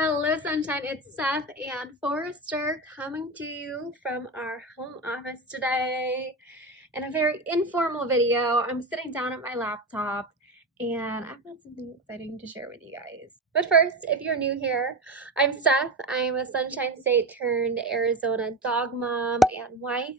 Hello Sunshine, it's Steph and Forrester coming to you from our home office today in a very informal video. I'm sitting down at my laptop and I've got something exciting to share with you guys. But first, if you're new here, I'm Steph. I'm a Sunshine State turned Arizona dog mom and wife.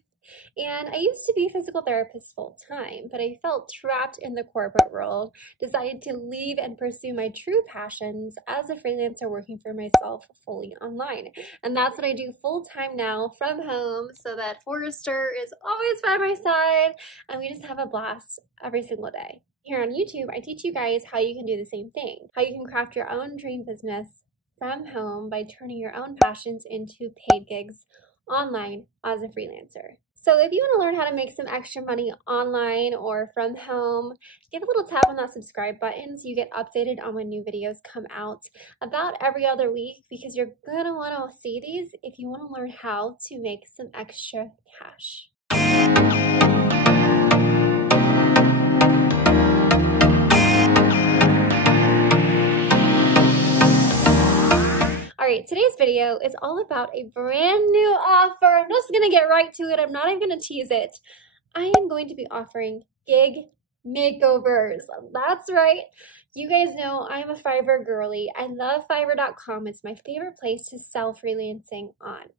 And I used to be a physical therapist full-time, but I felt trapped in the corporate world, decided to leave and pursue my true passions as a freelancer working for myself fully online. And that's what I do full-time now from home so that Forrester is always by my side and we just have a blast every single day. Here on YouTube, I teach you guys how you can do the same thing, how you can craft your own dream business from home by turning your own passions into paid gigs online as a freelancer. So if you want to learn how to make some extra money online or from home, give a little tap on that subscribe button so you get updated on when new videos come out about every other week, because you're going to want to see these if you want to learn how to make some extra cash. Alright, today's video is all about a brand new offer. I'm just going to get right to it. I'm not even going to tease it. I am going to be offering Gig Makeovers. That's right. You guys know I'm a Fiverr girly. I love Fiverr.com. It's my favorite place to sell freelancing on.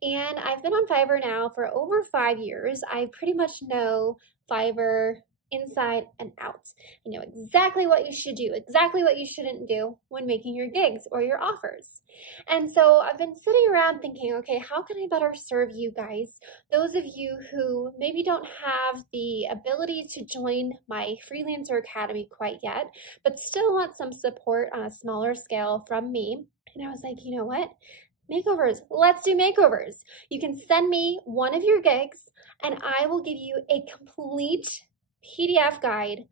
And I've been on Fiverr now for over 5 years. I pretty much know Fiverr inside and out. I know exactly what you should do, exactly what you shouldn't do when making your gigs or your offers. And so I've been sitting around thinking, okay, how can I better serve you guys? Those of you who maybe don't have the ability to join my Freelancer Academy quite yet, but still want some support on a smaller scale from me. And I was like, you know what? Makeovers. Let's do makeovers. You can send me one of your gigs and I will give you a complete PDF guide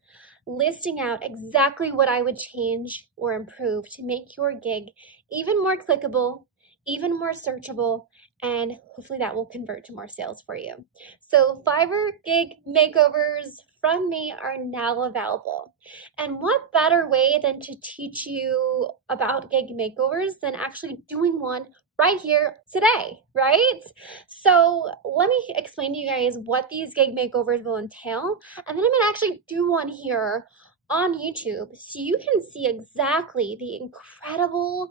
listing out exactly what I would change or improve to make your gig even more clickable, even more searchable, and hopefully that will convert to more sales for you. So Fiverr Gig Makeovers from me are now available. And what better way than to teach you about Gig Makeovers than actually doing one right here today, right? So let me explain to you guys what these Gig Makeovers will entail, and then I'm gonna actually do one here on YouTube so you can see exactly the incredible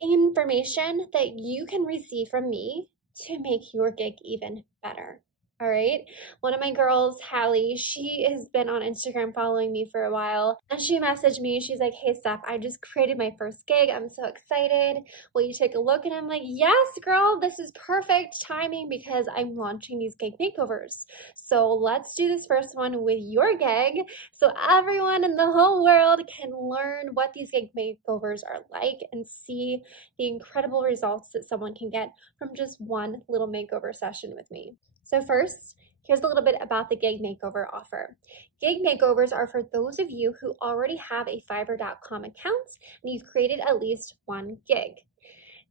information that you can receive from me to make your gig even better. All right. One of my girls, Hallie, she has been on Instagram following me for a while, and she messaged me. She's like, hey, Steph, I just created my first gig. I'm so excited. Will you take a look? And I'm like, yes, girl, this is perfect timing because I'm launching these gig makeovers. So let's do this first one with your gig so everyone in the whole world can learn what these gig makeovers are like and see the incredible results that someone can get from just one little makeover session with me. So first, here's a little bit about the Gig Makeover offer. Gig Makeovers are for those of you who already have a Fiverr.com account and you've created at least one gig.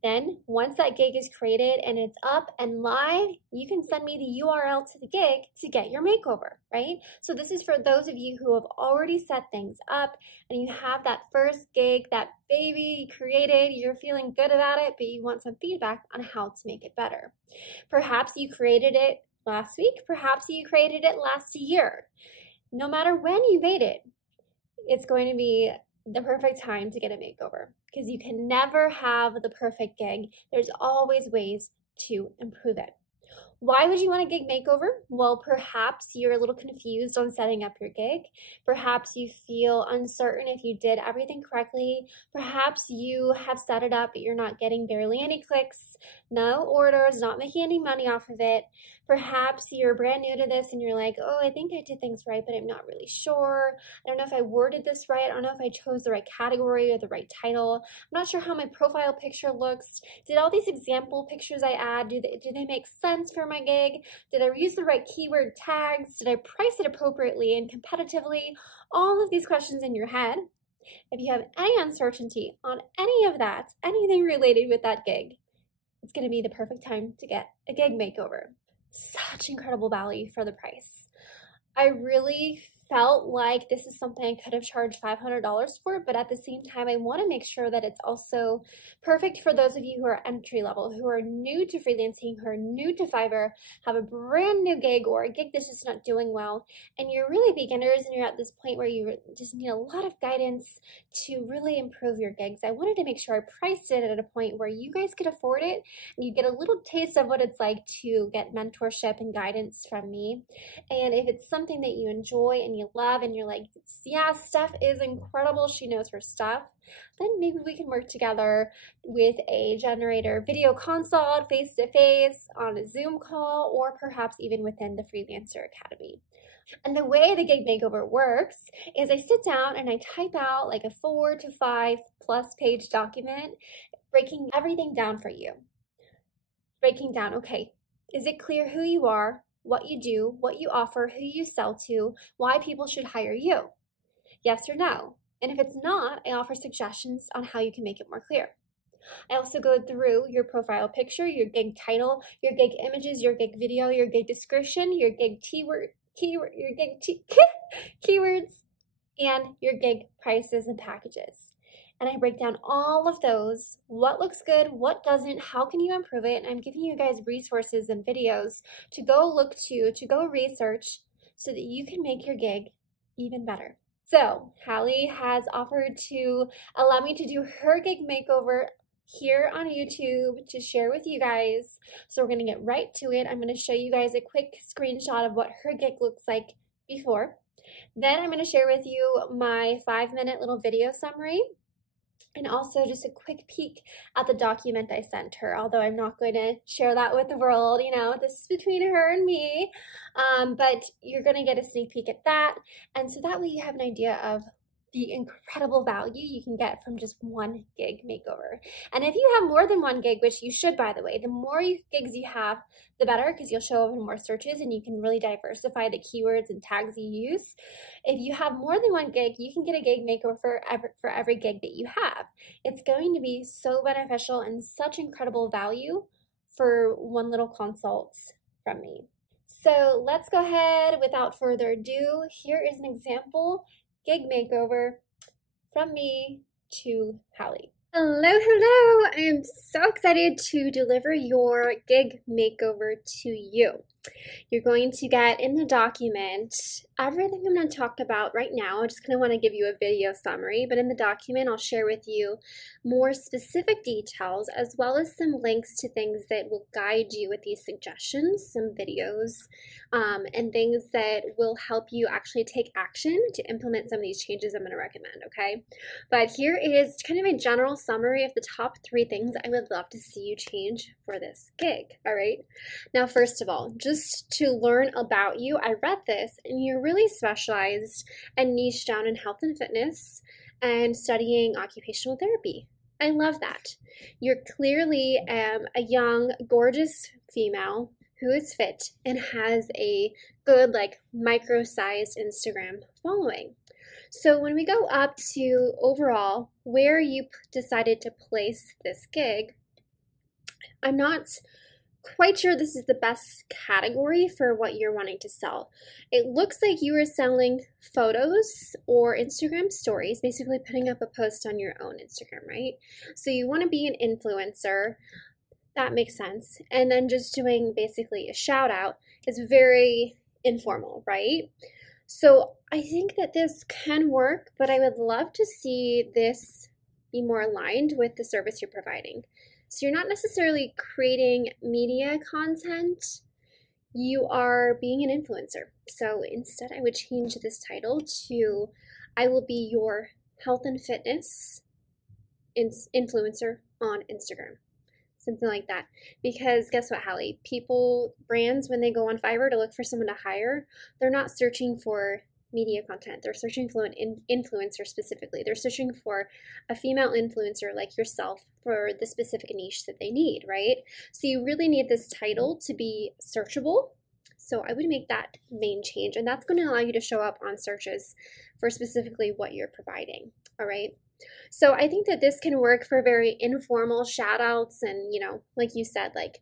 Then, once that gig is created and it's up and live, you can send me the URL to the gig to get your makeover, right? So this is for those of you who have already set things up and you have that first gig, that baby you created, you're feeling good about it, but you want some feedback on how to make it better. Perhaps you created it last week, perhaps you created it last year. No matter when you made it, it's going to be the perfect time to get a makeover because you can never have the perfect gig. There's always ways to improve it. Why would you want a gig makeover? Well, perhaps you're a little confused on setting up your gig. Perhaps you feel uncertain if you did everything correctly. Perhaps you have set it up, but you're not getting barely any clicks, no orders, not making any money off of it. Perhaps you're brand new to this and you're like, oh, I think I did things right, but I'm not really sure. I don't know if I worded this right. I don't know if I chose the right category or the right title. I'm not sure how my profile picture looks. Did all these example pictures I add, do they make sense for my gig? Did I use the right keyword tags? Did I price it appropriately and competitively? All of these questions in your head. If you have any uncertainty on any of that, anything related with that gig, it's going to be the perfect time to get a gig makeover. Such incredible value for the price. I really felt like this is something I could have charged $500 for, but at the same time, I want to make sure that it's also perfect for those of you who are entry level, who are new to freelancing, who are new to Fiverr, have a brand new gig or a gig that's just not doing well, and you're really beginners and you're at this point where you just need a lot of guidance to really improve your gigs. I wanted to make sure I priced it at a point where you guys could afford it and you get a little taste of what it's like to get mentorship and guidance from me. And if it's something that you enjoy and you love and you're like, yeah, Steph is incredible, she knows her stuff, then maybe we can work together with a generator video consult, face-to-face, on a Zoom call, or perhaps even within the Freelancer Academy. And the way the Gig Makeover works is I sit down and I type out like a 4 to 5 plus page document, breaking everything down for you. Breaking down, okay, is it clear who you are, what you do, what you offer, who you sell to, why people should hire you? Yes or no? And if it's not, I offer suggestions on how you can make it more clear. I also go through your profile picture, your gig title, your gig images, your gig video, your gig description, your gig keywords, and your gig prices and packages. And I break down all of those, what looks good, what doesn't, how can you improve it, and I'm giving you guys resources and videos to go look to go research so that you can make your gig even better. So Hallie has offered to allow me to do her gig makeover here on YouTube to share with you guys. So we're gonna get right to it. I'm gonna show you guys a quick screenshot of what her gig looks like before. Then I'm gonna share with you my 5-minute little video summary, and also just a quick peek at the document I sent her, although I'm not going to share that with the world, you know, this is between her and me, but you're going to get a sneak peek at that, and so that way you have an idea of the incredible value you can get from just one gig makeover. And if you have more than one gig, which you should, by the way, the more gigs you have, the better, because you'll show up in more searches and you can really diversify the keywords and tags you use. If you have more than one gig, you can get a gig makeover for every gig that you have. It's going to be so beneficial and such incredible value for one little consult from me. So let's go ahead without further ado. Here is an example gig makeover from me to Hallie. Hello, hello! I am so excited to deliver your gig makeover to you. You're going to get in the document everything I'm going to talk about right now. I just kind of want to give you a video summary, but in the document I'll share with you more specific details as well as some links to things that will guide you with these suggestions, some videos, and things that will help you actually take action to implement some of these changes I'm going to recommend, okay? But here is kind of a general summary of the top 3 things I would love to see you change for this gig, all right? Now, first of all, just to learn about you, I read this and you're really specialized and niche down in health and fitness and studying occupational therapy. I love that. You're clearly a young, gorgeous female who is fit and has a good, like, micro-sized Instagram following. So when we go up to overall where you decided to place this gig, I'm not quite sure this is the best category for what you're wanting to sell. It looks like you are selling photos or Instagram stories, basically putting up a post on your own Instagram, right? So you want to be an influencer. That makes sense. And then just doing basically a shout out is very informal, right? So I think that this can work, but I would love to see this be more aligned with the service you're providing. So you're not necessarily creating media content, you are being an influencer. So instead I would change this title to, I will be your health and fitness influencer on Instagram. Something like that. Because guess what, Hallie? Brands, when they go on Fiverr to look for someone to hire, they're not searching for media content. They're searching for an influencer specifically. They're searching for a female influencer like yourself for the specific niche that they need, right? So you really need this title to be searchable. So I would make that main change, and that's going to allow you to show up on searches for specifically what you're providing, all right? So I think that this can work for very informal shout outs and, you know, like you said, like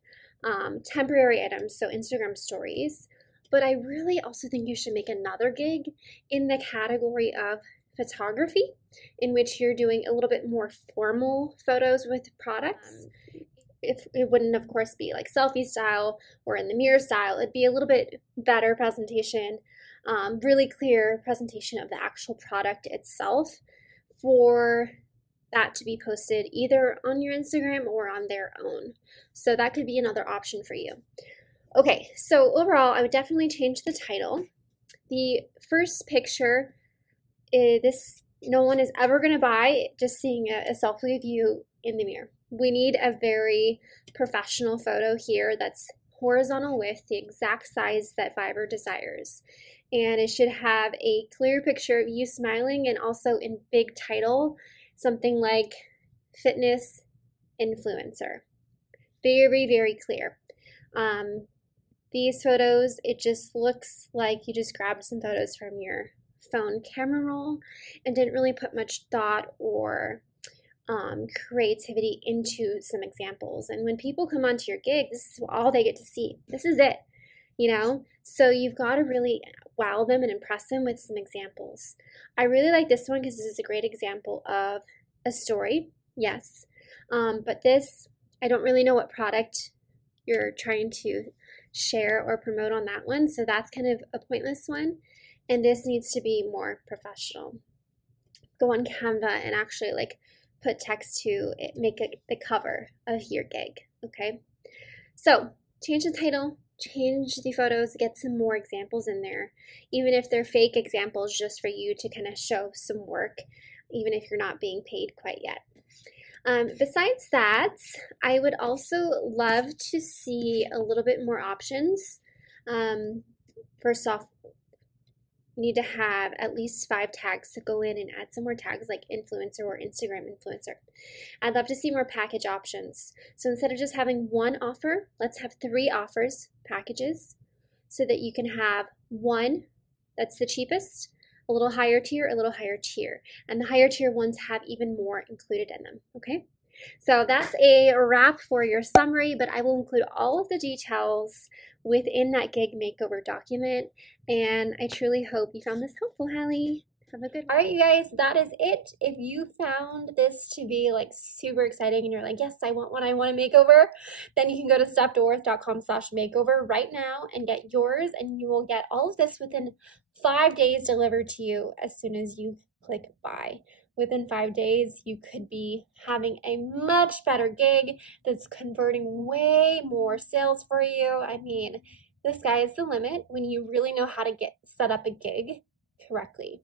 temporary items, so Instagram stories. But I really also think you should make another gig in the category of photography, in which you're doing a little bit more formal photos with products. If it wouldn't, of course, be like selfie style or in the mirror style, it'd be a little bit better presentation, really clear presentation of the actual product itself for that to be posted either on your Instagram or on their own. So that could be another option for you. Okay, so overall, I would definitely change the title. The first picture, this no one is ever going to buy just seeing a selfie of you in the mirror. We need a very professional photo here that's horizontal width, the exact size that Fiverr desires. And it should have a clear picture of you smiling, and also in big title, something like fitness influencer. Very, very clear. These photos, it just looks like you just grabbed some photos from your phone camera roll and didn't really put much thought or creativity into some examples. And when people come onto your gig, this is all they get to see. This is it, you know? So you've got to really wow them and impress them with some examples. I really like this one because this is a great example of a story, yes. But this, I don't really know what product you're trying to share or promote on that one, so that's kind of a pointless one. And this needs to be more professional. Go on Canva and actually like put text to it, make it the cover of your gig, okay? So change the title, change the photos, get some more examples in there, even if they're fake examples just for you to kind of show some work, even if you're not being paid quite yet. Besides that, I would also love to see a little bit more options. First off, you need to have at least 5 tags to go in and add some more tags like influencer or Instagram influencer. I'd love to see more package options. So instead of just having one offer, let's have 3 offers, packages, so that you can have one that's the cheapest, a little higher tier, a little higher tier. And the higher tier ones have even more included in them, okay? So that's a wrap for your summary, but I will include all of the details within that Gig Makeover document. And I truly hope you found this helpful, Hallie. Have a good one. All right, you guys, that is it. If you found this to be like super exciting and you're like, yes, I want one, I want a makeover, then you can go to stephdoorworth.com/makeover right now and get yours, and you will get all of this within 5 days delivered to you as soon as you click buy. Within 5 days, you could be having a much better gig that's converting way more sales for you. I mean, the sky is the limit when you really know how to set up a gig correctly.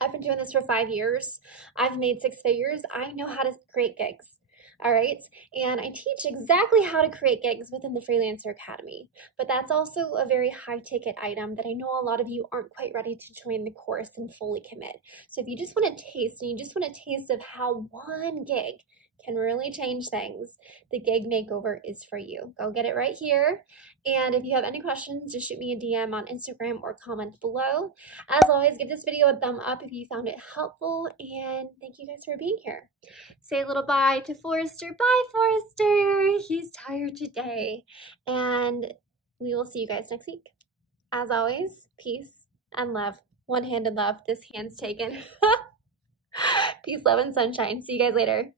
I've been doing this for 5 years. I've made 6 figures. I know how to create gigs. All right, and I teach exactly how to create gigs within the Freelancer Academy, but that's also a very high ticket item that I know a lot of you aren't quite ready to join the course and fully commit. So if you just want a taste, and you just want a taste of how one gig can really change things, the Gig Makeover is for you. Go get it right here. And if you have any questions, just shoot me a DM on Instagram or comment below. As always, give this video a thumb up if you found it helpful, and thank you guys for being here. Say a little bye to Forrester. Bye, Forrester. He's tired today. And we will see you guys next week. As always, peace and love. One-handed love. This hand's taken. Peace, love, and sunshine. See you guys later.